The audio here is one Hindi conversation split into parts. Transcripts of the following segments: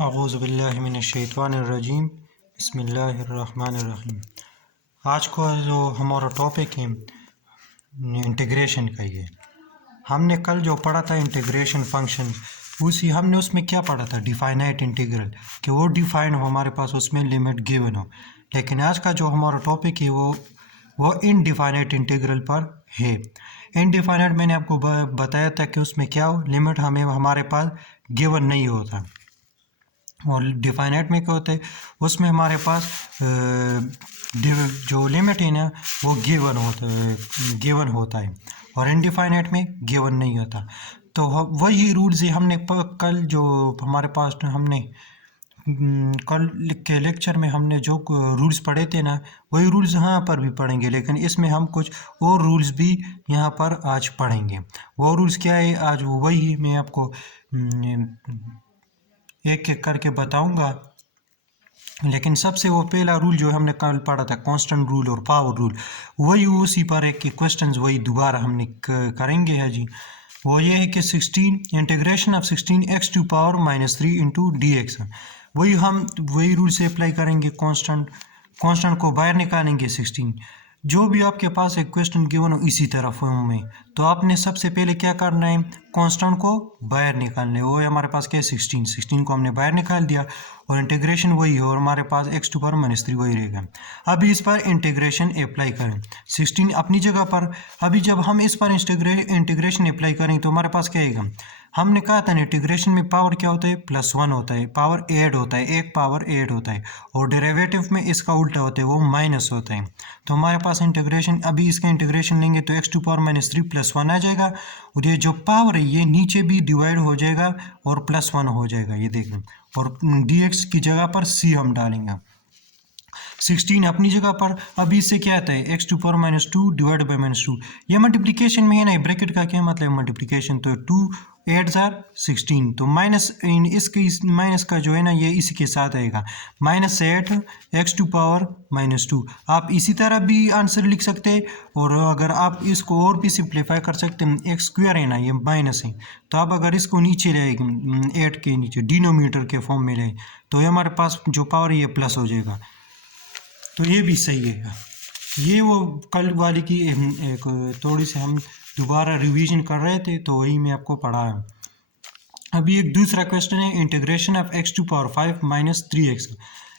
औज़ुबिल्लाहिमिनश्शैतानिर्रजीम बिस्मिल्लाहिर्रहमानिर्रहीम। आज का जो हमारा टॉपिक है इंटीग्रेशन का। ये हमने कल जो पढ़ा था इंटीग्रेशन फंक्शन, उसी हमने उसमें क्या पढ़ा था, डिफाइनाइट इंटीग्रल, कि वो डिफाइन हो, हमारे पास उसमें लिमिट गिवन हो। लेकिन आज का जो हमारा टॉपिक है वो इनडिफाइनाइट इंटीग्रल पर है। इनडिफाइनाइट मैंने आपको बताया था कि उसमें क्या हो, लिमिट हमारे पास गिवन नहीं होता। और डिफाइनाइट में क्या होता है, उसमें हमारे पास जो लिमिट है ना वो गिवन होता है और इनडिफाइनाइट में गिवन नहीं होता। तो वही रूल्स ही हमने कल जो हमारे पास हमने कल के लेक्चर में हमने जो रूल्स पढ़े थे ना, वही रूल्स यहाँ पर भी पढ़ेंगे, लेकिन इसमें हम कुछ और रूल्स भी यहाँ पर आज पढ़ेंगे। वो रूल्स क्या है, आज वही मैं आपको एक एक करके बताऊंगा। लेकिन सबसे वो पहला रूल जो हमने कल पढ़ा था, कांस्टेंट रूल और पावर रूल, वही उसी पर एक क्वेश्चंस वही दोबारा हमने करेंगे है जी। वो ये है कि 16 integration of 16x⁻³ into dx। वही रूल से अप्लाई करेंगे। कांस्टेंट को बाहर निकालेंगे 16। जो भी आपके पास एक क्वेश्चन गिवन हो इसी तरह फॉर्म में, तो आपने सबसे पहले क्या करना है, कांस्टेंट को बाहर निकालना है। वो हमारे पास क्या है, 16 को हमने बाहर निकाल दिया और इंटीग्रेशन वही है और हमारे पास x⁻³ वही रहेगा। अभी इस पर इंटीग्रेशन अप्लाई करें 16 अपनी जगह पर। अभी जब हम इस पर इंटीग्रेशन अप्लाई करें तो हमारे पास क्या आएगा, हमने कहा था इंटीग्रेशन में पावर क्या होता है, +1 होता है, पावर ऐड होता है, एक पावर ऐड होता है, और डेरिवेटिव में इसका उल्टा होता है, वो माइनस होता है। तो हमारे पास इंटीग्रेशन, अभी इसका इंटीग्रेशन लेंगे तो x⁻³ +1 आ जाएगा और ये जो पावर है ये नीचे भी डिवाइड हो जाएगा और +1 हो जाएगा, ये देखें। और dx की जगह पर c हम डालेंगे, 16 अपनी जगह पर। अभी इससे क्या आता है, x⁻² डिवाइड बाई -2। ये मल्टीप्लिकेशन में है ना, ब्रैकेट का क्या मतलब मल्टीप्लिकेशन, तो 2 8 16, तो माइनस इसकी माइनस का जो है ना ये इसी के साथ आएगा, -8 x⁻²। आप इसी तरह भी आंसर लिख सकते हैं, और अगर आप इसको और भी सिंप्लीफाई कर सकते हैं, x² है ना ये माइनस है, तो आप अगर इसको नीचे ले 8 के नीचे डिनोमिनेटर के फॉर्म में ले, तो ये हमारे पास जो पावर है ये प्लस हो जाएगा। तो ये भी सही है। ये वो कल वाली की एक थोड़ी सी हम दोबारा रिवीजन कर रहे थे, तो वही मैं आपको पढ़ा है। अभी एक दूसरा क्वेश्चन है, इंटीग्रेशन ऑफ x⁵ - 3x।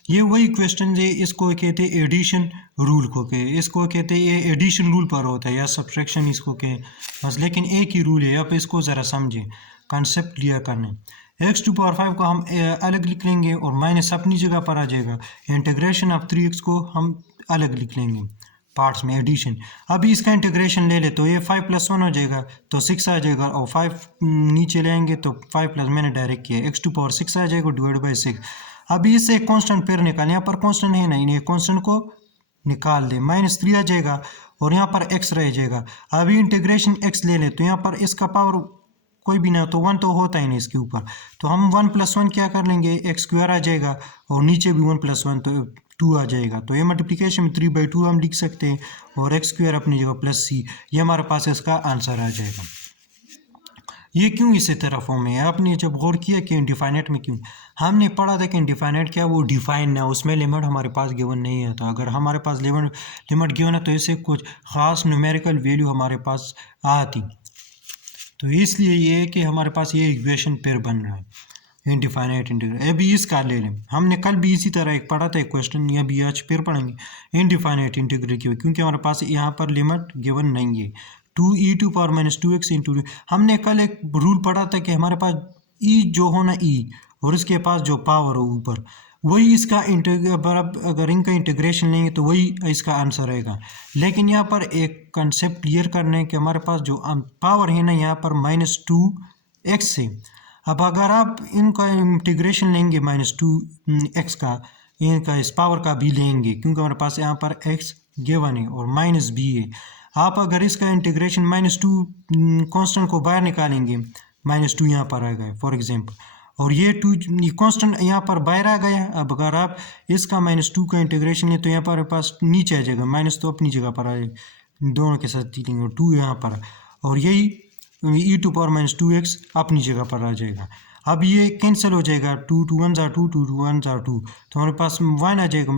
ये वही क्वेश्चन है, इसको कहते हैं एडिशन रूल को के, इसको कहते हैं ये एडिशन रूल पर होता है या सब्ट्रैक्शन इसको कहें बस, लेकिन एक ही रूल है। अब इसको ज़रा समझें, कॉन्सेप्ट क्लियर करने। x⁵ को हम अलग लिख लेंगे और माइनस अपनी जगह पर आ जाएगा। इंटीग्रेशन ऑफ 3x को हम अलग लिख लेंगे पार्ट्स में, एडिशन। अभी इसका इंटीग्रेशन ले ले तो ये 5 + 1 हो जाएगा, तो 6 आ जाएगा, और 5 नीचे लेंगे तो 5 प्लस मैंने डायरेक्ट किया, x⁻6 आ जाएगा डिवाइड बाई 6। अभी इससे एक कॉन्स्टेंट फिर निकालें, यहाँ पर कॉन्स्टेंट है नहीं, ये कॉन्स्टेंट को निकाल दे, -3 आ जाएगा और यहाँ पर x रह जाएगा। अभी इंटीग्रेशन x ले ले तो यहाँ पर इसका पावर कोई भी ना, तो 1 तो होता ही नहीं इसके ऊपर, तो हम 1 + 1 क्या कर लेंगे, x² आ जाएगा और नीचे भी 1 + 1 तो 2 आ जाएगा। तो ये मल्टीप्लिकेशन में 3/2 हम लिख सकते हैं और x² अपनी जगह +c, ये हमारे पास इसका आंसर आ जाएगा। ये क्यों इसी तरह फॉर्म में है, आपने जब गौर किया कि इनडिफाइनाइट में क्यों, हमने पढ़ा था कि इनडिफाइनाइट क्या, वो डिफाइन है, उसमें लिमिट हमारे पास गिवन नहीं है। तो अगर हमारे पास लिमिट गिवन है तो इससे कुछ ख़ास न्यूमेरिकल वैल्यू हमारे पास आती, तो इसलिए ये है कि हमारे पास ये इक्वेशन पेयर बन रहा है इनडिफाइनाइट इंटीग्रल। अभी इसका ले लें, हमने कल भी इसी तरह एक पढ़ा था एक क्वेश्चन, ये भी आज फिर पढ़ेंगे इनडिफाइनाइट इंटीग्रल की, क्योंकि हमारे पास यहाँ पर लिमिट गिवन नहीं है। 2e⁻² इंटू, हमने कल एक रूल पढ़ा था कि हमारे पास e जो हो ना e और इसके पास जो पावर हो ऊपर, वही इसका अगर इनका इंटीग्रेशन लेंगे तो वही इसका आंसर रहेगा। लेकिन यहाँ पर एक कंसेप्ट क्लियर करना है कि हमारे पास जो पावर है ना यहाँ पर -2x है। अब अगर आप इनका इंटीग्रेशन लेंगे -2x का, इनका इस पावर का भी लेंगे, क्योंकि हमारे पास यहाँ पर x गिवन है और -b है। आप अगर इसका इंटीग्रेशन -2 कांस्टेंट को बाहर निकालेंगे, -2 यहाँ पर आ गए फॉर एग्जांपल, और ये 2 कांस्टेंट यहाँ पर बाहर आ गया। अब अगर आप इसका -2 का इंटीग्रेशन लें तो यहाँ पर पास नीचे आ जाएगा, माइनस तो अपनी जगह पर आ जाएगा, दोनों के साथ लेंगे, 2 यहाँ पर, और यही e⁻² अपनी जगह पर आ जाएगा। अब ये कैंसिल हो जाएगा, 2 1 2 2 1 2, तो हमारे पास 1 आ जाएगा,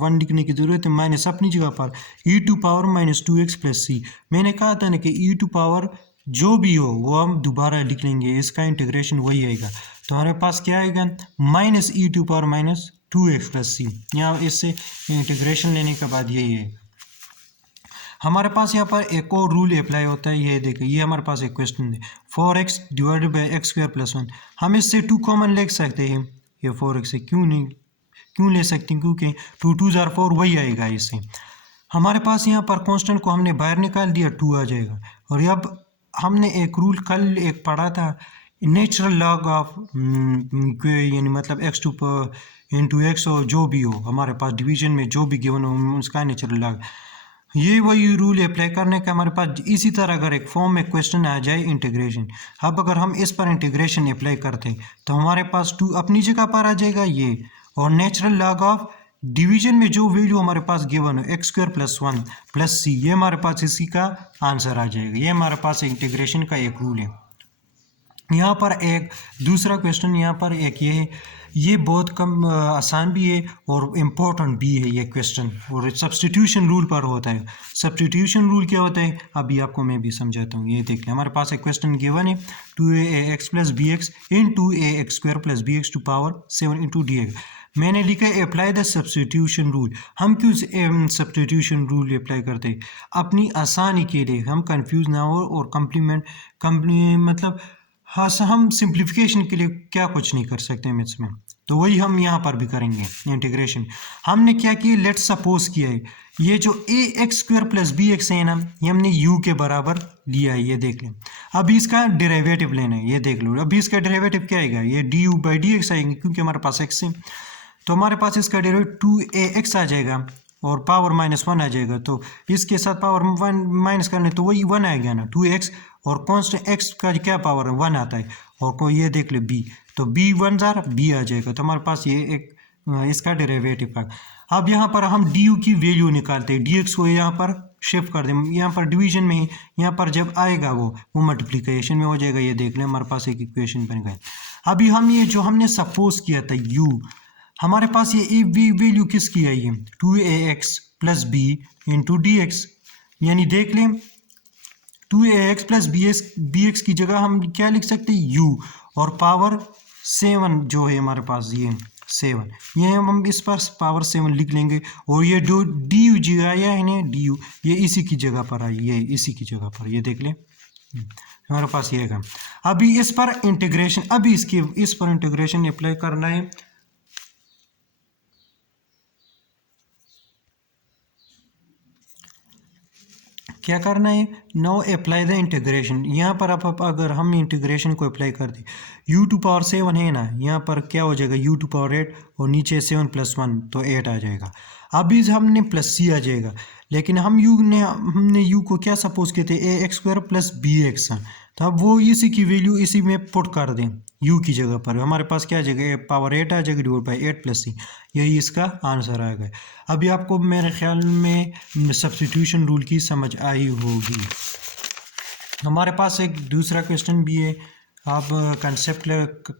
1 लिखने की ज़रूरत है, माइनस अपनी जगह पर e⁻⁻2x + c। मैंने कहा था ना कि e⁻ जो भी हो वो हम दोबारा लिख लेंगे, इसका इंटीग्रेशन वही आएगा। तो हमारे पास क्या आएगा, -e⁻⁻2x + c। यहाँ इससे इंटीग्रेशन लेने के बाद यही है। हमारे पास यहाँ पर एक और रूल अप्लाई होता है, ये देखिए, ये हमारे पास एक क्वेश्चन है, 4x / x² + 1। हम इससे 2 कॉमन ले सकते हैं, ये 4x से क्यों ले सकते हैं, क्योंकि 2 2 * 4 वही आएगा इससे। हमारे पास यहाँ पर कांस्टेंट को हमने बाहर निकाल दिया, 2 आ जाएगा। और अब हमने एक रूल कल एक पढ़ा था, नेचुरल लॉग ऑफ यानी मतलब x² × x हो, जो भी हो हमारे पास डिवीजन में जो भी गिवन हो उसका नेचुरल लॉग, ये वही रूल अप्लाई करने का हमारे पास। इसी तरह अगर एक फॉर्म में क्वेश्चन आ जाए इंटीग्रेशन, अब अगर हम इस पर इंटीग्रेशन अप्लाई करते हैं तो हमारे पास 2 अपनी जगह पर आ जाएगा ये, और नेचुरल लॉग ऑफ डिवीजन में जो वैल्यू हमारे पास गिवन हो x² + 1 + c, ये हमारे पास इसी का आंसर आ जाएगा। ये हमारे पास इंटीग्रेशन का एक रूल है। यहाँ पर एक दूसरा क्वेश्चन यहाँ पर एक ये है, ये बहुत कम आसान भी है और इम्पोर्टेंट भी है ये क्वेश्चन, और सब्स्टिट्यूशन रूल पर होता है। सब्स्टिट्यूशन रूल क्या होता है अभी आपको मैं भी समझाता हूँ। ये देख लें, हमारे पास एक क्वेश्चन गिवन है, 2ax + bx × ax² + bx to power 7 × dx। मैंने लिखा है अप्लाई द सब्स्टिट्यूशन रूल। हम क्यों सब्स्टिट्यूशन रूल अप्लाई करते हैं, अपनी आसानी के लिए, हम कंफ्यूज ना हो, और मतलब हाँ, हम सिंप्लीफिकेशन के लिए क्या कुछ नहीं कर सकते मैथ्स में, तो वही हम यहाँ पर भी करेंगे इंटीग्रेशन। हमने क्या किया, लेट्स सपोज किया है, ये जो ax² + bx है ना, ये हमने u के बराबर लिया है, ये देख लें। अभी इसका डेरिवेटिव लेना है, ये देख लो। अभी इसका डेरिवेटिव क्या आएगा, ये du/dx आएंगे, क्योंकि हमारे पास x है, तो हमारे पास इसका डेरिवेटिव 2ax आ जाएगा और पावर -1 आ जाएगा। तो इसके साथ पावर 1 माइनस करने तो वही 1 आएगा ना, 2x, और कॉन्स्टेंट x का क्या पावर है, 1 आता है, और कोई ये देख ले b, तो b 1 जार b आ जाएगा। तो हमारे पास ये एक इसका डेरिवेटिव है। अब यहाँ पर हम du की वैल्यू निकालते हैं, dx को यहाँ पर शिफ्ट कर दें, यहाँ पर डिवीजन में ही, यहाँ पर जब आएगा वो मल्टीप्लिकेशन में हो जाएगा। ये देख लें, हमारे पास एक इक्वेशन बन गई। अभी हम ये जो हमने सपोज किया था u, हमारे पास ये वैल्यू किसकी आई है, 2ax + b × dx, यानी देख लें 2ax + bx की जगह हम क्या लिख सकते हैं, u, और पावर 7 जो है हमारे पास, ये 7, ये हम इस पर पावर 7 लिख लेंगे, और ये जो du जगह आया है ना, du, ये इसी की जगह पर आई, ये इसी की जगह पर, ये देख लें हमारे पास ये है। अभी इस पर इंटीग्रेशन, अभी इस पर इंटीग्रेशन अप्लाई करना है। क्या करना है, नो अप्लाई द इंटीग्रेशन। यहाँ पर आप अगर हम इंटीग्रेशन को अप्लाई कर दें, u⁻7 है ना, यहाँ पर क्या हो जाएगा, u⁻8, और नीचे 7 + 1 तो 8 आ जाएगा। अभी हमने +c आ जाएगा, लेकिन हमने u को क्या सपोज किए थे, ax² + bx, तो अब वो इसी की वैल्यू इसी में पुट कर दें u की जगह पर, हमारे पास क्या आ जाएगा, पावर 8 आ जाएगा, /8 + c, यही इसका आंसर आएगा। अभी आपको मेरे ख्याल में सब्स्टिट्यूशन रूल की समझ आई होगी। हमारे पास एक दूसरा क्वेश्चन भी है, आप कंसेप्ट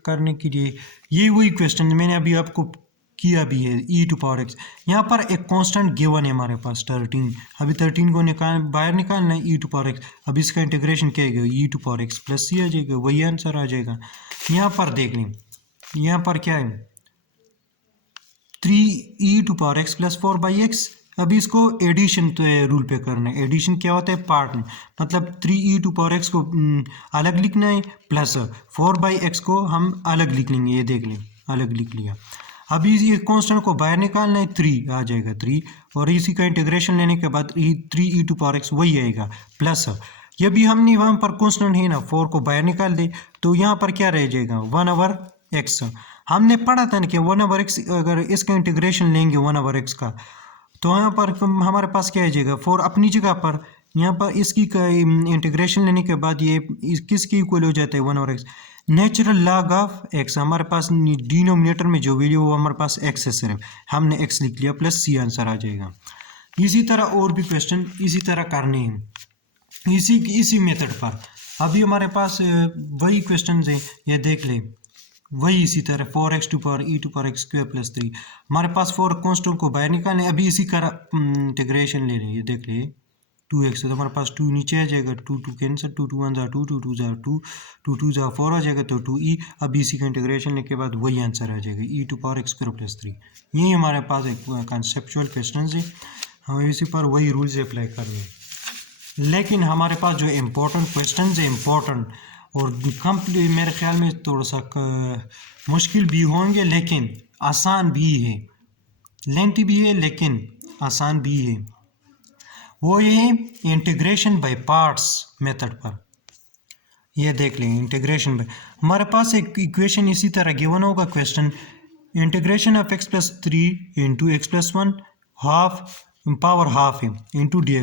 करने के लिए, ये वही क्वेश्चन मैंने अभी आपको किया भी है, e⁻x। यहाँ पर एक कांस्टेंट गिवन है हमारे पास 13, अभी 13 को बाहर निकालना है, e⁻x। अब इसका इंटीग्रेशन क्या है, e⁻x + c आ जाएगा, वही आंसर आ जाएगा। यहाँ पर देख लें, यहाँ पर क्या है, 3e⁻x + 4/x। अभी इसको एडिशन रूल पे करना है। एडिशन क्या होता है, पार्ट में, मतलब 3e⁻x को अलग लिखना है, प्लस 4/x को हम अलग लिख लेंगे, ये देख लें, अलग लिख लिया। अभी ये कांस्टेंट को बाहर निकालना है, 3 आ जाएगा 3, और इसी का इंटीग्रेशन लेने के बाद 3e⁻x वही आएगा, प्लस ये भी हमने वहाँ पर कांस्टेंट है ना, 4 को बाहर निकाल दे, तो यहाँ पर क्या रह जाएगा, 1/x। हमने पढ़ा था ना कि 1/x, अगर इसका इंटीग्रेशन लेंगे 1/x का, तो यहाँ पर हमारे पास क्या आ जाएगा, 4 अपनी जगह पर, यहाँ पर इसकी का इंटीग्रेशन लेने के बाद ये किसकी इक्वल हो जाता है, 1/x। Natural log of x, हमारे पास डिनोमिनेटर में जो वैल्यू वो हमारे पास x है, सिर्फ हमने x लिख लिया, प्लस c आंसर आ जाएगा। इसी तरह और भी क्वेश्चन इसी तरह करने हैं इसी मेथड पर। अभी हमारे पास वही क्वेश्चन है, ये देख लें, वही इसी तरह 4x to power e to power x square plus 3। हमारे पास 4 कॉन्स्टेंट को बाहर निकालने, अभी इसी का इंटीग्रेशन ले लेंगे। देख लिए 2x, तो हमारे पास 2 नीचे आ जाएगा, 2 2 कैंसिल, 2 2 1 ज़ा 2, 2 2 ज़ा 2, 2 2 ज़ा 4 आ जाएगा, तो 2e। अभी इसी का इंटीग्रेशन लेने के बाद वही आंसर आ जाएगा, e to power x square plus 3। यही हमारे पास एक कंसेप्चुअल क्वेश्चन है, हम इसी पर वही रूल्स अप्लाई कर रहे हैं। लेकिन हमारे पास जो इम्पोर्टेंट क्वेश्चन है, इम्पोर्टेंट और कंप्लीट, मेरे ख्याल में थोड़ा सा मुश्किल भी होंगे लेकिन आसान भी है, लेंथी भी है लेकिन आसान भी है, वो ये इंटीग्रेशन बाय पार्ट्स मेथड पर। ये देख लें इंटीग्रेशन बाय, हमारे पास एक इक्वेशन इसी तरह गिवन होगा question, integration of x plus 3 into x plus 1 half power half है इंटू डी।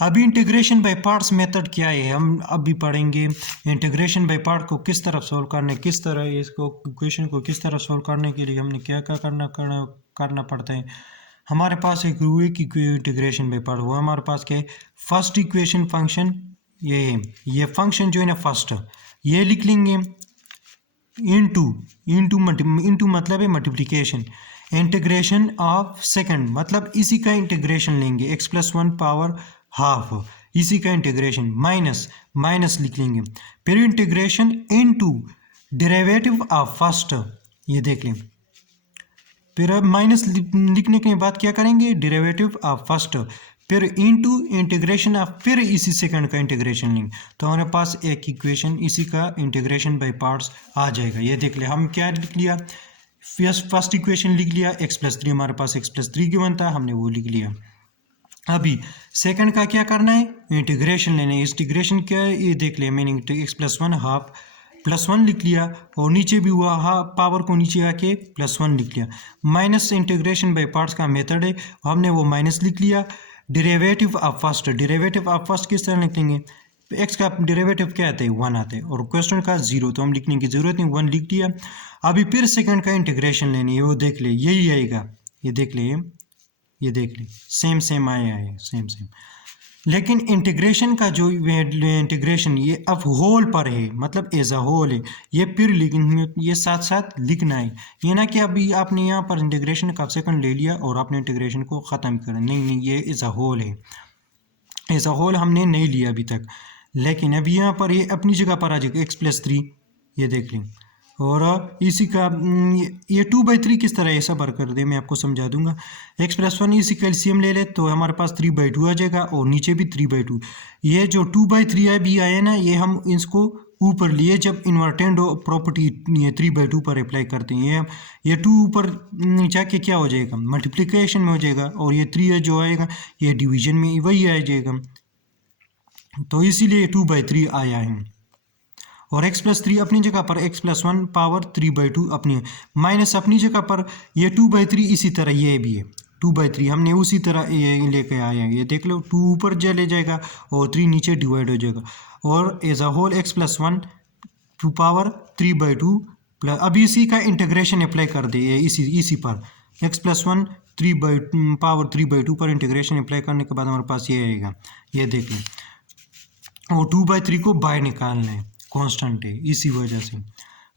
अभी इंटीग्रेशन बाय पार्ट्स मेथड क्या है हम अभी पढ़ेंगे। इंटीग्रेशन बाय पार्ट को किस तरह सॉल्व करने, किस तरह इसको इक्वेशन को किस तरह सॉल्व करने के लिए हमने क्या क्या करना पड़ता है। हमारे पास एक रूल की इंटीग्रेशन बाय पार्ट, वो हमारे पास क्या है, फर्स्ट इक्वेशन फंक्शन ये है, ये फंक्शन जो है ना फर्स्ट, ये लिख लेंगे इंटू इंटू मतलब है मल्टीप्लिकेशन, इंटीग्रेशन ऑफ सेकंड मतलब इसी का इंटीग्रेशन लेंगे, एक्स प्लस 1 पावर हाफ, इसी का इंटीग्रेशन माइनस माइनस लिख लेंगे, फिर integration into derivative of first, ये देख लें। फिर अब माइनस लिखने के बाद क्या करेंगे, डेरिवेटिव ऑफ फर्स्ट, फिर इनटू इंटीग्रेशन ऑफ, फिर इसी सेकंड का इंटीग्रेशन लेंगे, तो हमारे पास एक इक्वेशन इसी का इंटीग्रेशन बाय पार्ट्स आ जाएगा। ये देख ले हम क्या लिख लिया, फर्स्ट इक्वेशन लिख लिया, एक्स प्लस 3, हमारे पास एक्स प्लस 3 गिवन था, हमने वो लिख लिया। अभी सेकंड का क्या करना है, इंटीग्रेशन लेना है। इंटीग्रेशन क्या है ये देख ले, मैंने एक्स प्लस 1 हाफ प्लस 1 लिख लिया, और नीचे भी हुआ हाफ पावर को नीचे आके प्लस 1 लिख लिया। माइनस इंटीग्रेशन बाय पार्ट्स का मेथड है, हमने वो माइनस लिख लिया। Derivative of first, derivative of first किस तरह लिखेंगे, एक्स का डेरिवेटिव क्या आता है 1 आता है, और क्वेश्चन का 0, तो हम लिखने की ज़रूरत नहीं, 1 लिख दिया। अभी फिर सेकंड का इंटीग्रेशन लेनी है, वो देख ले यही आएगा, ये देख ले, ये देख ले सेम सेम आया है, सेम सेम। लेकिन इंटीग्रेशन का जो इंटीग्रेशन ये अब होल पर है, मतलब एज अ होल है, ये फिर ये साथ साथ लिखना है। ये ना कि अभी आपने यहाँ पर इंटीग्रेशन का सेकंड ले लिया और आपने इंटीग्रेशन को ख़त्म कर, नहीं नहीं, ये एज अ होल है, एज अ होल हमने नहीं लिया अभी तक। लेकिन अभी यहाँ पर ये अपनी जगह पर आ जाएगा, एक्स प्लस 3, ये देख लें। और इसी का ये 2/3 किस तरह ऐसा भर कर दे, मैं आपको समझा दूंगा। एक्स प्लस 1 इसी का एलसीएम ले ले तो हमारे पास 3/2 आ जाएगा, और नीचे भी 3/2। ये जो 2/3 है भी आए ना, ये हम इसको ऊपर लिए जब इन्वर्टेंड प्रॉपर्टी ये 3/2 पर अप्लाई करते हैं, ये 2 ऊपर जाके क्या हो जाएगा, मल्टीप्लिकेशन में हो जाएगा, और ये 3 जो आएगा ये डिवीजन में वही आ जाएगा, तो इसीलिए 2/3 आया है। और x प्लस 3 अपनी जगह पर, x प्लस 1 पावर 3/2 अपनी, माइनस अपनी जगह पर, ये 2/3 इसी तरह ये भी है 2/3, हमने उसी तरह ये लेके आए हैं, ये देख लो 2 ऊपर चले जाएगा और 3 नीचे डिवाइड हो जाएगा, और as a whole x plus 1 to power 3/2 plus, अभी इसी का इंटीग्रेशन अप्लाई कर दे इसी पर, x प्लस 1 पावर 3/2 पर इंटीग्रेशन अप्लाई करने के बाद हमारे पास ये आएगा, ये देख लें। और 2/3 को बाहर निकालना है, कांस्टेंट है इसी वजह से,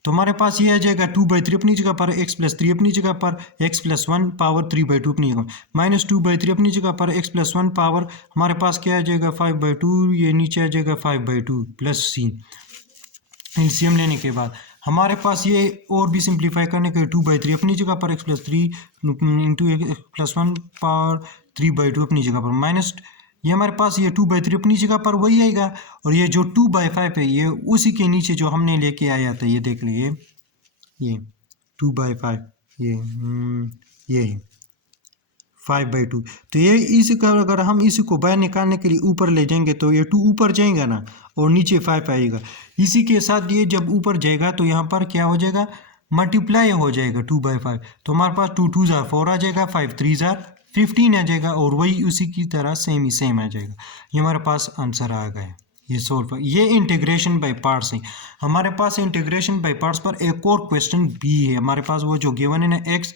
तो हमारे पास ये आ जाएगा 2/3 अपनी जगह पर, x प्लस 3 अपनी जगह पर, x प्लस 1 पावर 3/2 अपनी जगह, माइनस 2/3 अपनी जगह पर, x प्लस 1 पावर हमारे पास क्या आ जाएगा 5/2, ये नीचे आ जाएगा 5/2 प्लस c। एलसीएम लेने के बाद हमारे पास ये और भी सिंप्लीफाई करने के 2/3 अपनी जगह पर, x plus 3 into x plus 1 power 3/2 अपनी जगह पर, माइनस ये हमारे पास ये 2/3 अपनी जगह पर वही आएगा, और ये जो 2/5 है ये उसी के नीचे जो हमने लेके आया था, ये देख लीजिए ये 2/5, ये 5/2, तो ये इसी का अगर हम इसी को बाहर निकालने के लिए ऊपर ले जाएंगे तो ये 2 ऊपर जाएगा ना, और नीचे 5 आएगा, इसी के साथ ये जब ऊपर जाएगा तो यहाँ पर क्या हो जाएगा, मल्टीप्लाई हो जाएगा 2/5, तो हमारे पास 2 2 ज़ा 4 आ जाएगा, 5 3 ज़ा 15 आ जाएगा, और वही उसी की तरह सेम ही सेम आ जाएगा। ये हमारे पास आंसर आ गया, ये सॉल्व, ये इंटीग्रेशन बाय पार्ट्स है। हमारे पास इंटीग्रेशन बाय पार्ट्स पर एक और क्वेश्चन भी है हमारे पास, वो जो गिवन है ना एक्स,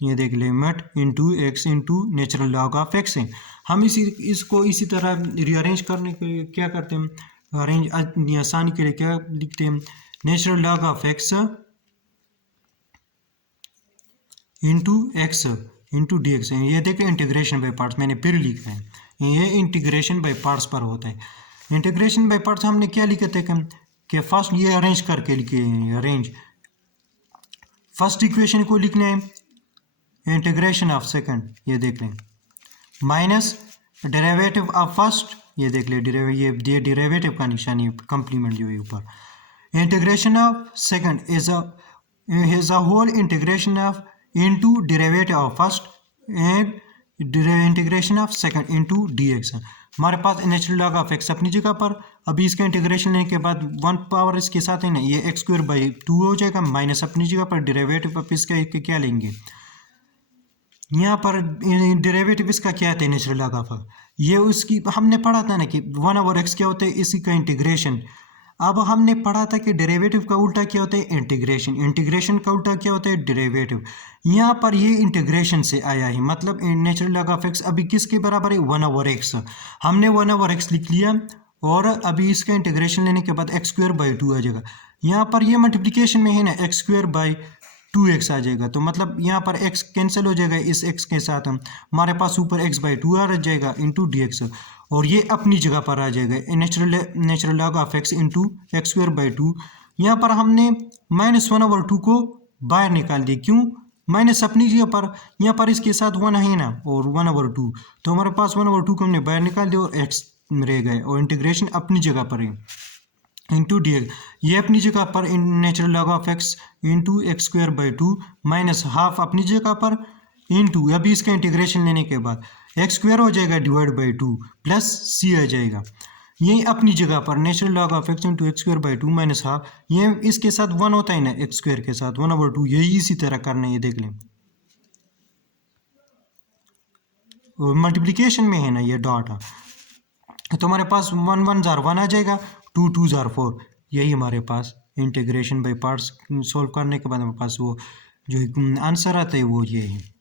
ये देख limit into x into natural log of x है। हम इसको इसी तरह रीअरेंज करने के लिए क्या करते हैं, अरेंज आसानी के लिए क्या लिखते हैं, natural log of x into x into D x. ये देखिए इंटीग्रेशन बाई पार्ट्स मैंने फिर लिखा है, ये इंटीग्रेशन बाई पार्ट्स पर होता है। इंटीग्रेशन बाई पार्ट्स हमने क्या लिखे थे कि फर्स्ट ये अरेंज करके लिखे हैं, अरेंज फर्स्ट इक्वेशन को लिखना है इंटीग्रेशन ऑफ सेकंड, ये देख लें, माइनस डेरिवेटिव ऑफ फर्स्ट, ये देख ले ये डेरिवेटिव का निशानी कंप्लीमेंट जो है ऊपर, integration of second is a whole integration of into derivative of first and integration of second into dx। हमारे पास नेचुरल लॉग ऑफ एक्स अपनी जगह पर, अभी इसका इंटीग्रेशन लेने के बाद 1 पावर इसके साथ है ना, ये एक्स स्क्वायर बाई 2 हो जाएगा, माइनस अपनी जगह पर डेरिवेटिव ऑफ इसका क्या लेंगे, यहाँ पर डेरिवेटिव इसका क्या है नेचुरल लॉग ऑफ, ये उसकी हमने पढ़ा था ना कि 1/x क्या होता है, इसी का इंटीग्रेशन। अब हमने पढ़ा था कि डेरिवेटिव का उल्टा क्या होता है इंटीग्रेशन, इंटीग्रेशन का उल्टा क्या होता है डेरिवेटिव। यहाँ पर ये इंटीग्रेशन से आया है, मतलब नेचुरल लॉग ऑफ एक्स अभी किसके बराबर है 1/x, हमने 1/x लिख लिया और अभी इसका इंटीग्रेशन लेने के बाद एक्स स्क्वायर बाई 2 आ जाएगा। यहाँ पर ये मल्टीप्लिकेशन में है ना एक्स स्क्वायर बाई 2x आ जाएगा, तो मतलब यहाँ पर x कैंसिल हो जाएगा इस x के साथ, हमारे पास ऊपर x बाई 2 आ जाएगा इंटू dx, और ये अपनी जगह पर आ जाएगा natural log of x into x square by 2। यहाँ पर हमने -1/2 को बाहर निकाल दिया, क्यों, माइनस अपनी जगह पर, यहाँ पर इसके साथ 1 है ना और 1/2, तो हमारे पास 1/2 को हमने बाहर निकाल दिया और x रह गए, और इंटीग्रेशन अपनी जगह पर है इंटू डी एक्स, ये अपनी जगह पर natural log of x into x square by 2 minus half अपनी जगह पर इंटू, अभी इसका इंटीग्रेशन लेने के बाद एक्स स्क्वायर हो जाएगा डिवाइड बाई 2 प्लस सी आ जाएगा, ये अपनी जगह पर natural log of x into x square by 2 minus half, ये इसके साथ 1 होता है ना एक्स स्क्वायर के साथ 1/2, यही इसी तरह करना है, ये देख लें, और मल्टीप्लिकेशन में है ना ये डॉट, तो हमारे पास 1 1 जार 1 आ जाएगा, 2 2 जार 4, यही हमारे पास इंटीग्रेशन बाई पार्ट्स सॉल्व करने के बाद हमारे पास वो जो आंसर आता है वो ये है।